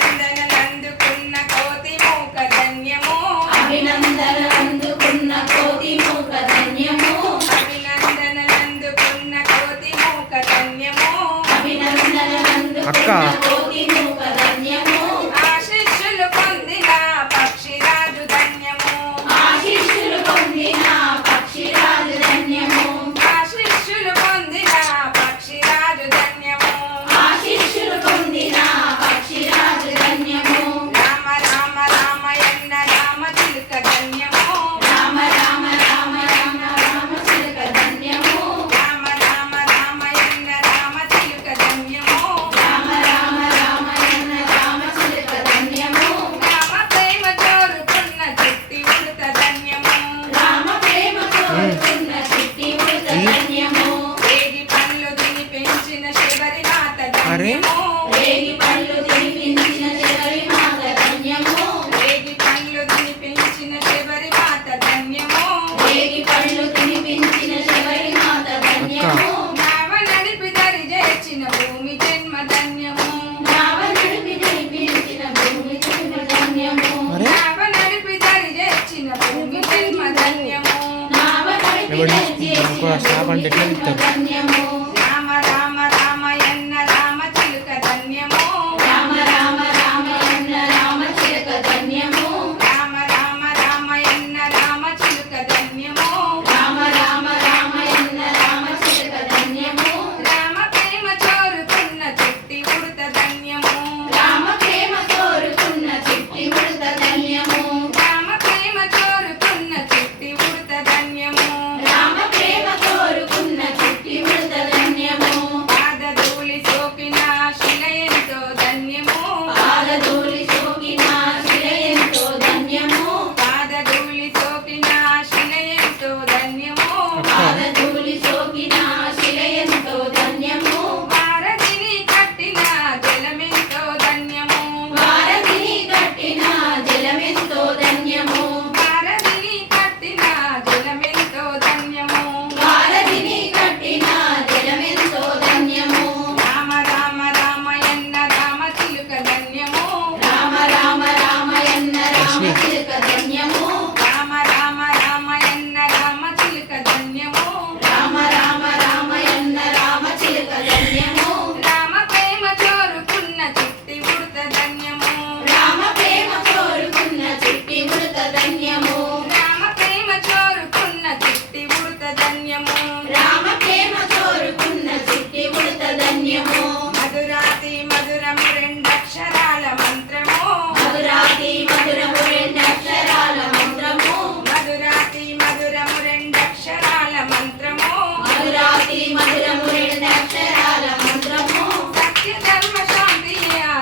అభినందనలందుకున్న కోతి మూక ధన్యము అభినందనలందుకున్న కోతి మూక ధన్యము అభినందనలందుకున్న కోతి మూక ధన్యము అభినందనలందుకున్న కోతి మూక ధన్యము ఆశీస్సులు పొందిన పక్షిరాజు ధన్యము ఆశీస్సులు పొందిన పక్షిరాజు ధన్యము ఆశీస్సులు పొందిన పక్షిరాజు ధన్యము ఆశీస్సులు పొందిన పక్షిరాజు ధన్యము రామ రామ రామయన్న రామ చిలుక ధన్యము రామ రామ రామ రామ రామ చిలుక ధన్యము రామ రామ రామయన్న రామ చిలుక ధన్యము రామ రామ రామయన్న రామ చిలుక ధన్యము రామ ప్రేమ కోరుకున్న చిట్టి ఉడత ధన్యము రామ ప్రేమ కోరుకున్న చిట్టి ఉడత ధన్యము వేగి పళ్ళు తిని పెంచిన శబరి మాత ధన్యము వేగి పళ్ళు తిని పెంచిన శబరి మాత ధన్యము వేగి పళ్ళు తిని పెంచిన శబరి మాత ధన్యము వేగి పళ్ళు తిని పెంచిన శబరి మాత ధన్యము నావ నడిపి దరి చేర్చిన భూమి జన్మ ధన్యము నావ నడిపి దరి పెంచిన భూమి జన్మ ధన్యము నావ నడిపి దరి చేర్చిన భూమి జన్మ ధన్యము నావ నడిపి దరి చేర్చిన ధన్యము రామ రామ రామయన్న రామ చిలుక ధన్యము రామ రామ రామయన్న రామ చిలుక ధన్యము రామ రామ రామయన్న రామ చిలుక ధన్యము రామ రామ రామయన్న రామ చిలుక ధన్యము రామ ప్రేమ కోరుకున్న చిట్టి ఉడత ధన్యము రామ ప్రేమ కోరుకున్న చిట్టి ఉడత ధన్యము రామ ప్రేమ కోరుకున్న చిట్టి ఉడత ధన్యము రామ ప్రేమ కోరుకున్న చిట్టి ఉడత ధన్యము పాదధూళి సోకిన శిల ఎంతో ధన్యము పాదధూళి సోకిన శిల ఎంతో ధన్యము పాదధూళి సోకిన శిల ఎంతో ధన్యము పాదధూళి సోకిన శిల ఎంతో ధన్యము భారతిని కట్టిన జలమెంతో ధన్యము భారతిని కట్టిన జలమెంతో ధన్యము భారతిని కట్టిన జలమెంతో ధన్యము భారతిని కట్టిన జలమెంతో ధన్యము రామ రామ రామయన్న రామ చిలుక ధన్యము రామ రామ రామయన్న రామ చిలుక ధన్యము రామ రామ రామయన్న రామ చిలుక ధన్యము రామ రామ రామయన్న రామ చిలుక ధన్యము రామ ప్రేమ కోరుకున్న చిట్టి ఉడత ధన్యము రామ ప్రేమ కోరుకున్న చిట్టి ఉడత ధన్యము రామ ప్రేమ కోరుకున్న చిట్టి ఉడత ధన్యము రామ ప్రేమ కోరుకున్న చిట్టి ఉడత ధన్యము మధురాతి మధురము రెండక్షరాల మంత్రము మధురాతి మధురము రెండక్షరాల మంత్రము మధురాతి మధురము రెండక్షరాల మంత్రము మధురాతి మధురము రెండక్షరాల మంత్రము సత్య ధర్మ శాంతి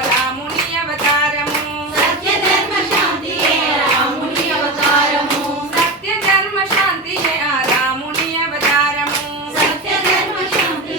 రాముని అవతారము సత్య ధర్మ శాంతి రాముని అవతారము సత్య ధర్మ శాంతి రాముని అవతారము సత్య ధర్మ శాంతి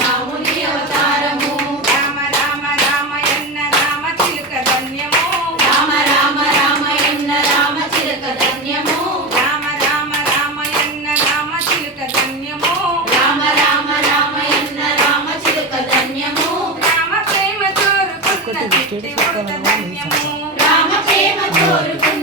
రాముని అవతారము రామ రామ రామయన్న రామ చిలుక ధన్యము రామ రామ రామయన్న రామ చిలుక ధన్యము రామ రామ రామయన్న రామ చిలుక ధన్యము రామ రామ రామయన్న రామ చిలుక ధన్యము రామ ప్రేమ కోరుకున్న చిట్టి ఉడత ధన్యము రామ ప్రేమ కోరుకున్న